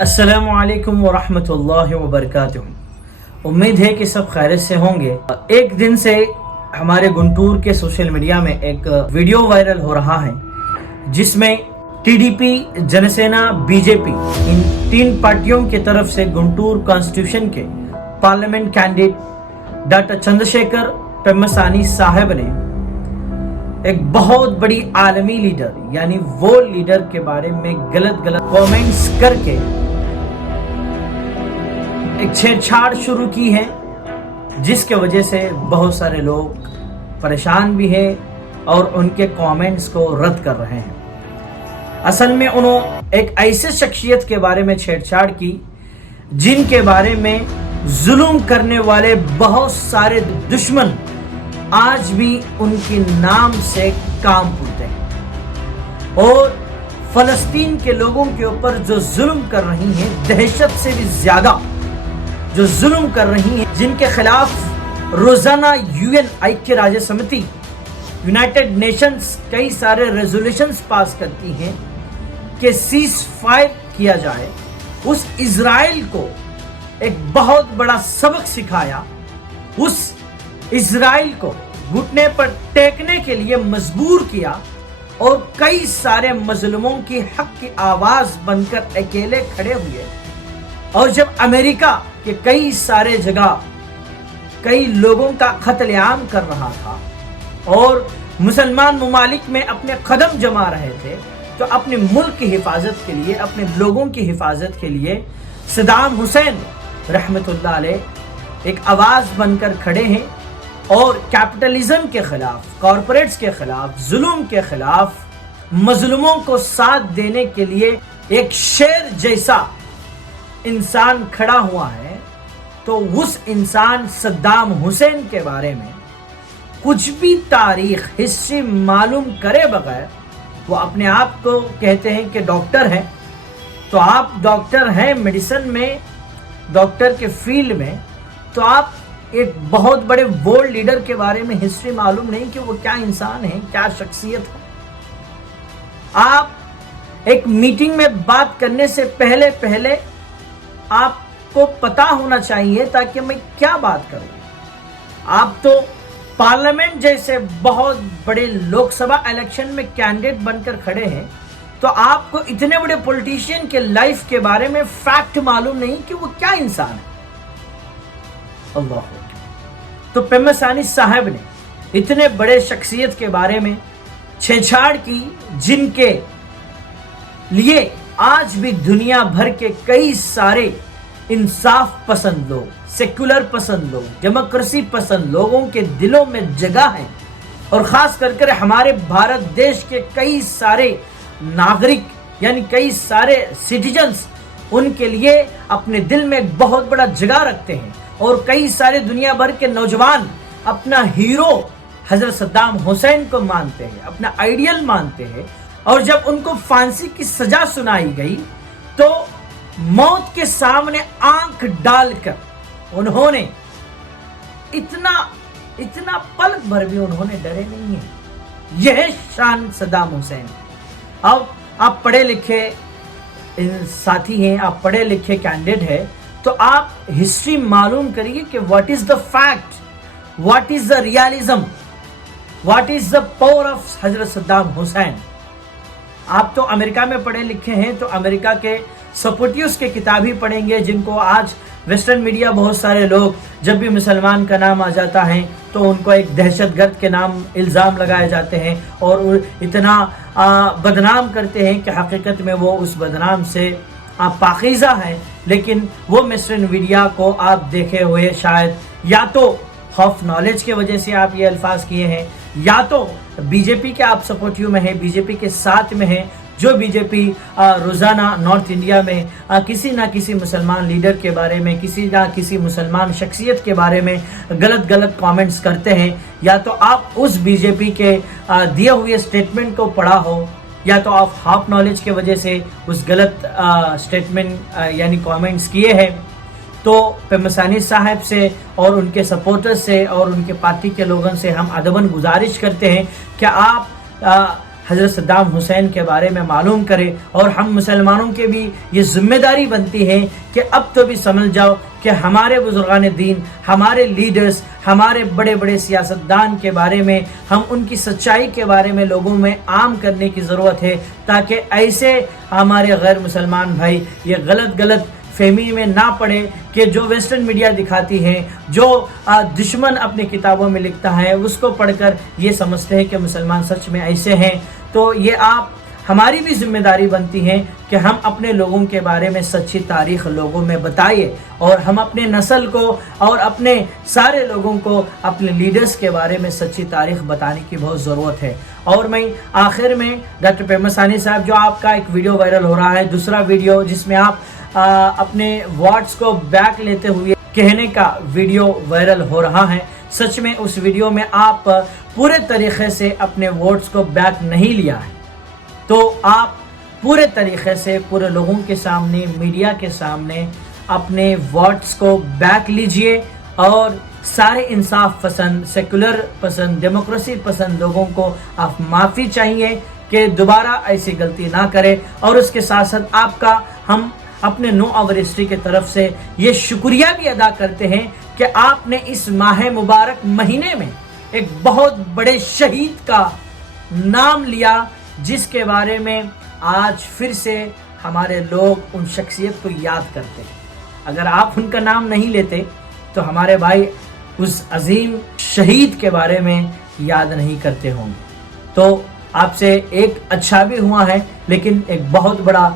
अस्सलाम वालेकुम वरहमतुल्लाहि वबरकातुहू। उम्मीद है कि सब खैरियत से होंगे। एक दिन से हमारे गुंटूर के सोशल मीडिया में एक वीडियो वायरल हो रहा है जिसमें टीडीपी, जनसेना, बीजेपी इन तीन पार्टियों की तरफ से गुंटूर कॉन्स्टिट्यूशन के parliament candidate doctor Chandrashekhar Pemmasani साहब ने एक बहुत बड़ी आलमी लीडर यानी वो लीडर के बारे में गलत कमेंट्स करके एक छेड़छाड़ शुरू की है, जिसके वजह से बहुत सारे लोग परेशान भी हैं और उनके कमेंट्स को रद्द कर रहे हैं। असल में उन्होंने एक ऐसे शख्सियत के बारे में छेड़छाड़ की जिनके बारे में जुल्म करने वाले बहुत सारे दुश्मन आज भी उनके नाम से काम पूरते हैं और फलस्तीन के लोगों के ऊपर जो जुल्म कर रही हैं, दहशत से भी ज्यादा जो जुल्म कर रही हैं, जिनके खिलाफ रोजाना यूएन ऐक्य राज्य समिति, यूनाइटेड नेशंस कई सारे रेजोल्यूशंस पास करती हैं कि सीज फायर किया जाए, उस इजराइल को एक बहुत बड़ा सबक सिखाया, उस इजराइल को घुटने पर टेकने के लिए मजबूर किया और कई सारे मजलूमों की हक की आवाज बनकर अकेले खड़े हुए। और जब अमेरिका के कई सारे जगह कई लोगों का कत्लेआम कर रहा था और मुसलमान ममालिक में अपने कदम जमा रहे थे, तो अपने मुल्क की हिफाजत के लिए, अपने लोगों की हिफाजत के लिए सद्दाम हुसैन रहमतुल्लाह अलैह एक आवाज बनकर खड़े हैं और कैपिटलिज्म के खिलाफ, कॉरपोरेट्स के खिलाफ, जुल्म के खिलाफ, मजलूमों को साथ देने के लिए एक शेर जैसा इंसान खड़ा हुआ है। तो उस इंसान सद्दाम हुसैन के बारे में कुछ भी तारीख, हिस्ट्री मालूम करे बगैर वो अपने आप को कहते हैं कि डॉक्टर है। तो आप डॉक्टर हैं मेडिसिन में, डॉक्टर के फील्ड में, तो आप एक बहुत बड़े वर्ल्ड लीडर के बारे में हिस्ट्री मालूम नहीं कि वो क्या इंसान है, क्या शख्सियत है। आप एक मीटिंग में बात करने से पहले आपको पता होना चाहिए ताकि मैं क्या बात करूं। आप तो पार्लियामेंट जैसे बहुत बड़े लोकसभा इलेक्शन में कैंडिडेट बनकर खड़े हैं, तो आपको इतने बड़े पॉलिटिशियन के लाइफ के बारे में फैक्ट मालूम नहीं कि वो क्या इंसान है। अल्लाह। तो पेम्मासानी साहब ने इतने बड़े शख्सियत के बारे में छेड़छाड़ की जिनके लिए आज भी दुनिया भर के कई सारे इंसाफ पसंद लोग, सेक्युलर पसंद लोग, डेमोक्रेसी पसंद लोगों के दिलों में जगह है। और खास करके हमारे भारत देश के कई सारे नागरिक यानी कई सारे सिटीजन्स उनके लिए अपने दिल में एक बहुत बड़ा जगह रखते हैं। और कई सारे दुनिया भर के नौजवान अपना हीरो हजरत सद्दाम हुसैन को मानते हैं, अपना आइडियल मानते हैं। और जब उनको फांसी की सजा सुनाई गई तो मौत के सामने आंख डालकर उन्होंने इतना पलक भर भी उन्होंने डरे नहीं है। यह शान सद्दाम हुसैन। अब आप पढ़े लिखे साथी हैं, आप पढ़े लिखे कैंडिडेट हैं, तो आप हिस्ट्री मालूम करिए कि what is the fact, what is the realism, what is the power of हजरत सद्दाम हुसैन। आप तो अमेरिका में पढ़े लिखे हैं, तो अमेरिका के सपोर्टिव्स के किताब ही पढ़ेंगे, जिनको आज वेस्टर्न मीडिया बहुत सारे लोग जब भी मुसलमान का नाम आ जाता है तो उनको एक दहशतगर्द के नाम इल्ज़ाम लगाए जाते हैं और इतना बदनाम करते हैं कि हकीकत में वो उस बदनाम से पाकीज़ा है। लेकिन वो वेस्टर्न मीडिया को आप देखे हुए शायद या तो ऑफ नॉलेज के वजह से आप ये अल्फाज किए हैं, या तो बीजेपी के आप सपोर्टिव में हैं, बीजेपी के साथ में हैं, जो बीजेपी रोज़ाना नॉर्थ इंडिया में किसी ना किसी मुसलमान लीडर के बारे में, किसी ना किसी मुसलमान शख्सियत के बारे में गलत कमेंट्स करते हैं। या तो आप उस बीजेपी के दिए हुए स्टेटमेंट को पढ़ा हो, या तो आप हाफ नॉलेज के वजह से उस गलत स्टेटमेंट यानी कमेंट्स किए हैं। तो पेम्मासानी साहब से और उनके सपोर्टर्स से और उनके पार्टी के लोगों से हम अदबन गुजारिश करते हैं कि आप حضرت صدام حسین کے بارے میں معلوم کرے، اور ہم مسلمانوں کے بھی یہ ذمہ داری بنتی ہے کہ اب تو بھی سمجھ جاؤ کہ ہمارے بزرگان دین، ہمارے لیڈرز، ہمارے بڑے بڑے سیاستدان کے بارے میں ہم ان کی سچائی کے بارے میں لوگوں میں عام کرنے کی ضرورت ہے، تاکہ ایسے ہمارے غیر مسلمان بھائی یہ غلط فہمی میں نہ پڑے کہ جو ویسٹرن میڈیا دکھاتی ہے، جو دشمن اپنی کتابوں میں لکھتا ہے، اس کو پڑھ کر یہ سمجھتے ہیں کہ مسلمان سچ میں ایسے ہیں۔ تو یہ ہماری بھی ذمہ داری بنتی ہے کہ ہم اپنے لوگوں کے بارے میں سچی تاریخ لوگوں میں بتائیں، اور ہم اپنے نسل کو اور اپنے سارے لوگوں کو اپنے لیڈرز کے بارے میں سچی تاریخ بتانے کی بہت ضرورت ہے۔ اور میں آخر میں ڈاکٹر پیمر ثانی صاحب، جو آپ کا ایک ویڈیو وائرل ہو رہا ہے، دوسرا ویڈیو جس میں آپ اپنے ورڈز کو بیک لیتے ہوئے کہنے کا ویڈیو وائرل ہو رہا ہے، سچ میں اس ویڈیو میں آپ پورے طریقے سے اپنے ورڈز کو بیک نہیں لیا ہے، تو آپ پورے طریقے سے پورے لوگوں کے سامنے، میڈیا کے سامنے اپنے ورڈز کو بیک لیجئے، اور سارے انصاف پسند، سیکولر پسند، ڈیموکریسی پسند لوگوں کو آپ معافی چاہیے کہ دوبارہ ایسی غلطی نہ کرے۔ اور اس کے ساتھ ساتھ آپ کا ہم اپنے نو آور ہسٹری کی طرف سے یہ شکریہ بھی ادا کرتے ہیں کہ آپ نے اس ماہ مبارک مہینے میں ایک بہت بڑے شہید کا نام لیا، جس کے بارے میں آج پھر سے ہمارے لوگ ان شخصیت کو یاد کرتے ہیں۔ اگر آپ ان کا نام نہیں لیتے تو ہمارے بھائی اس عظیم شہید کے بارے میں یاد نہیں کرتے ہوں گے۔ تو آپ سے ایک اچھا بھی ہوا ہے، لیکن ایک بہت بڑا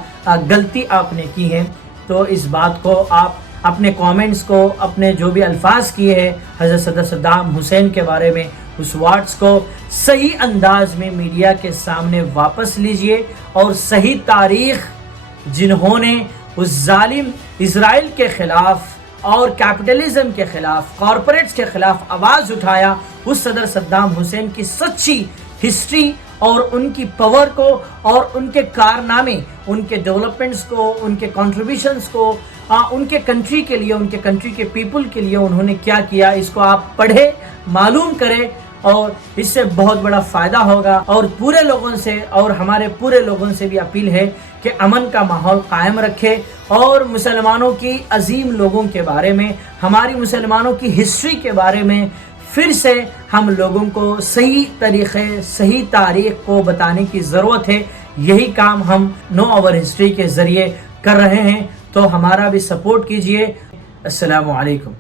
غلطی آپ نے کی ہے۔ تو اس بات کو آپ اپنے کامنٹس کو، اپنے جو بھی الفاظ کیے ہیں حضرت صدر صدام حسین کے بارے میں، اس ورڈز کو صحیح انداز میں میڈیا کے سامنے واپس لیجئے، اور صحیح تاریخ جنہوں نے اس ظالم اسرائیل کے خلاف اور کیپٹلزم کے خلاف، کارپوریٹس کے خلاف آواز اٹھایا، اس صدر صدام حسین کی سچی ہسٹری اور ان کی پاور کو، اور ان کے کارنامے، ان کے ڈیولپمنٹس کو، ان کے کنٹریبیوشنز کو، ان کے کنٹری کے لیے، ان کے کنٹری کے پیپل کے لیے انہوں نے کیا کیا، اس کو آپ پڑھیں، معلوم کریں، اور اس سے بہت بڑا فائدہ ہوگا۔ اور پورے لوگوں سے، اور ہمارے پورے لوگوں سے بھی اپیل ہے کہ امن کا ماحول قائم رکھے، اور مسلمانوں کی عظیم لوگوں کے بارے میں، ہماری مسلمانوں کی ہسٹری کے بارے میں پھر سے ہم لوگوں کو صحیح طریقے، صحیح تاریخ کو بتانے کی ضرورت ہے۔ یہی کام ہم نو آور ہسٹری کے ذریعے کر رہے ہیں، تو ہمارا بھی سپورٹ کیجئے۔ السلام علیکم۔